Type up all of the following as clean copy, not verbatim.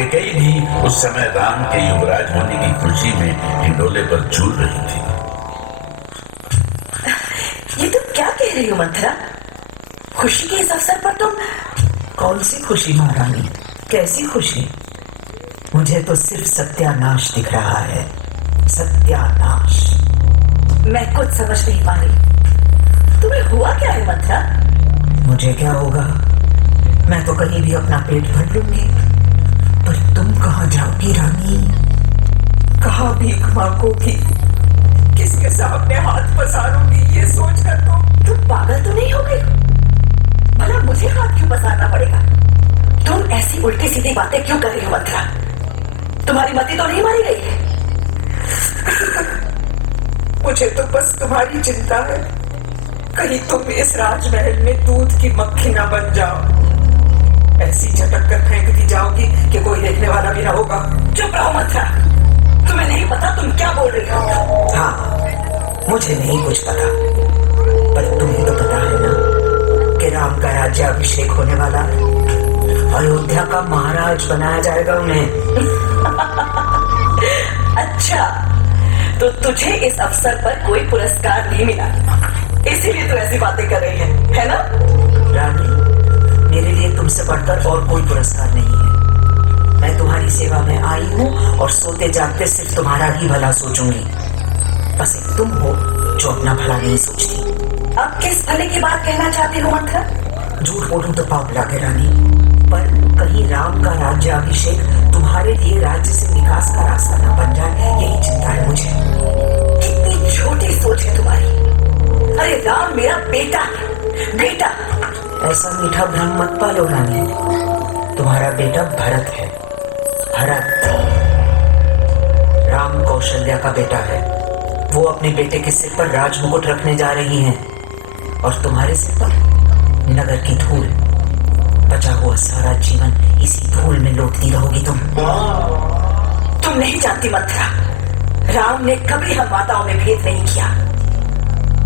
कैकेयी भी उस समय राम के युवराज होने की खुशी में हिंडोले पर झूल रही थी। ये तुम क्या कह रही हो मंथरा? खुशी के इस अवसर पर तुम? कौन सी खुशी महारानी? कैसी खुशी? मुझे तो सिर्फ सत्यानाश दिख रहा है, सत्यानाश। मैं कुछ समझ नहीं पा रही। तुम्हें हुआ क्या है मंथरा? मुझे क्या होगा? मैं तो कहीं भी अपना पेट भर लूंगी, पर तुम कहाँ जाओगी रानी? कहाँ भीख मांगोगी? किसके सामने हाथ पसारोगी? ये सोचकर तुम पागल तो नहीं हो गई? भला मुझे हाथ क्यों पसारना पड़ेगा? तुम ऐसी उल्टी सीधी बातें क्यों कर रही हो मंथरा? तुम्हारी मति तो नहीं मारी गई है? मुझे तो बस तुम्हारी चिंता है, कहीं तुम इस राजमहल में दूध की मक्खी ना बन जाओ। ऐसी झटक कर फेंक दी जाओगी कि कोई देखने वाला भी ना होगा। चुप रहो मंथरा, तुम्हें नहीं पता तुम क्या बोल रही हो? हाँ, मुझे नहीं कुछ पता, पर तुम्हें तो पता है ना कि राम का राज्याभिषेक होने वाला है। अयोध्या का महाराज बनाया जाएगा उन्हें। अच्छा, तो तुझे इस अवसर पर कोई पुरस्कार नहीं मिला, इसीलिए तू ऐसी बातें कर रही है ना? रानी, मेरे लिए तुमसे बढ़कर और कोई पुरस्कार नहीं है। मैं तुम्हारी सेवा में आई हूँ और सोते जागते सिर्फ तुम्हारा ही भला सोचूंगी। बस एक तुम हो जो अपना भला नहीं सोचती। अब किस भले की बात कहना चाहती हो मंथरा? झूठ बोलूं तो पाप लागे रानी, पर कहीं राम का राज्याभिषेक तुम्हारे लिए राज्य से विकास का रास्ता न बन जाए, यही चिंता है मुझे। कितनी छोटी सोच है तुम्हारी। अरे राम मेरा बेटा है, बेटा। ऐसा मीठा भ्रम मत पालो रानी, तुम्हारा बेटा भरत है। भरत राम कौशल्या का बेटा है। वो अपने बेटे के सिर पर राजमुकुट रखने जा रही हैं, और तुम्हारे सिर पर नगर की धूल। बचा हुआ सारा जीवन इसी धूल में लौटती रहोगी तुम। तुम नहीं जानती मंथरा, राम ने कभी हम माताओं में भेद नहीं किया।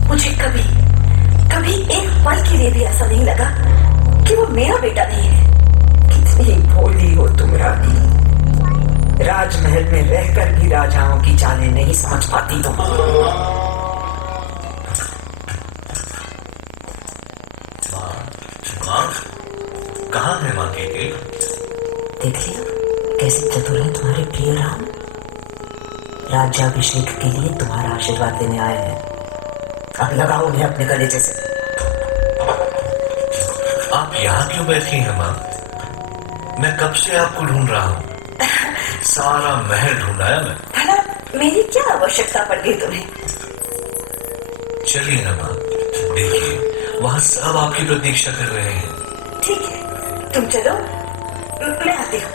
मुझे कभी एक पल के लिए भी ऐसा नहीं लगा कि वो मेरा बेटा नहीं है। कितनी भोली हो तुम रानी, राजमहल में रहकर भी राजाओं की चालें नहीं समझ पाती तुम। माँ, कहाँ है माँ कैकेयी? देख लिया कैसे चतुर है तुम्हारे प्रिय राम। राज्याभिषेक के लिए तुम्हारा आशीर्वाद देने आए हैं। अब लगाओ उन्हें अपने गले से। आप यहाँ क्यों बैठी हैं माँ? मैं कब से आपको ढूंढ रहा हूँ, सारा महल ढूंढाया मैं। भला मेरी क्या आवश्यकता पड़ गई तुम्हें? चलिए ना माँ, देखिए वहाँ सब आपकी प्रतीक्षा कर रहे हैं। ठीक है, तुम चलो, मैं आती हूँ।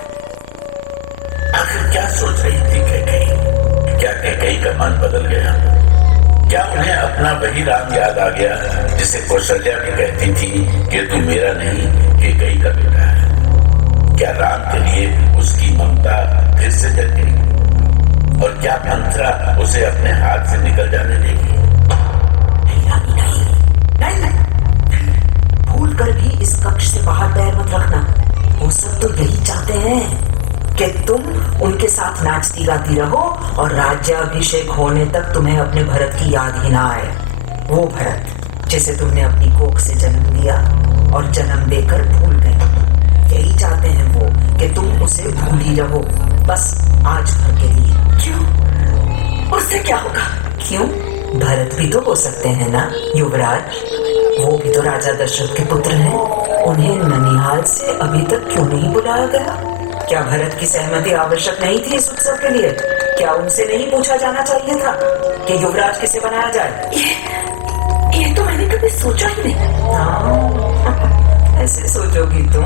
आखिर क्या सोच रही थी कैकेयी? क्या कैकेयी का मन बदल गया? क्या उन्हें अपना वही राम याद आ गया जिसे कौशल्या भी कहती थी कि तू मेरा नहीं कैकेयी का बेटा है? क्या राम के लिए उसकी ममता फिर से जग गई? और क्या मंथरा उसे अपने हाथ से निकल जाने देगी? नहीं, भूल कर भी इस कक्ष से बाहर पैर मत रखना। वो सब तो यही चाहते हैं कि तुम उनके साथ नाचती गाती रहो और राज्याभिषेक होने तक तुम्हें अपने भरत की याद ही ना आए। वो भरत जिसे तुमने अपनी कोख से जन्म दिया और जन्म देकर भूल गए। यही चाहते हैं वो कि तुम उसे भूल ही रहो, बस आज भर के लिए। क्यों? उससे क्या होगा? क्यों? भरत भी तो हो सकते हैं ना युवराज। वो भी तो राजा दशरथ के पुत्र हैं। उन्हें ननिहाल से अभी तक क्यों नहीं बुलाया गया? क्या भरत की सहमति आवश्यक नहीं थी इस उत्सव के लिए? क्या उनसे नहीं पूछा जाना चाहिए था कि युवराज किसे बनाया जाए? ये तो मैंने कभी सोचा ही नहीं। हाँ, ऐसे सोचोगी तुम?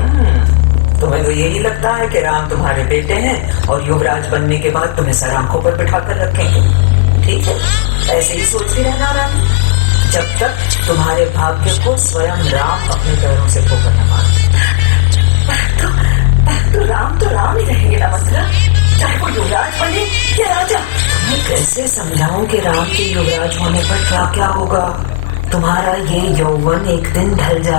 तुम्हें तो यही लगता है कि राम तुम्हारे बेटे हैं और युवराज बनने के बाद तुम्हें सर आंखों पर बिठा कर रखेंगे। ठीक है, ऐसे ही सोचती रहना रानी, जब तक तुम्हारे भाग्य को स्वयं राम अपने पैरों से ठोकर न मारे। तो राम ही रहेंगे ना मंथरा, चाहे वो युवराज बने या राजा। मैं कैसे समझाऊं कि राम के युवराज होने पर क्या क्या होगा? तुम्हारा ये यौवन एक दिन ढल जाए।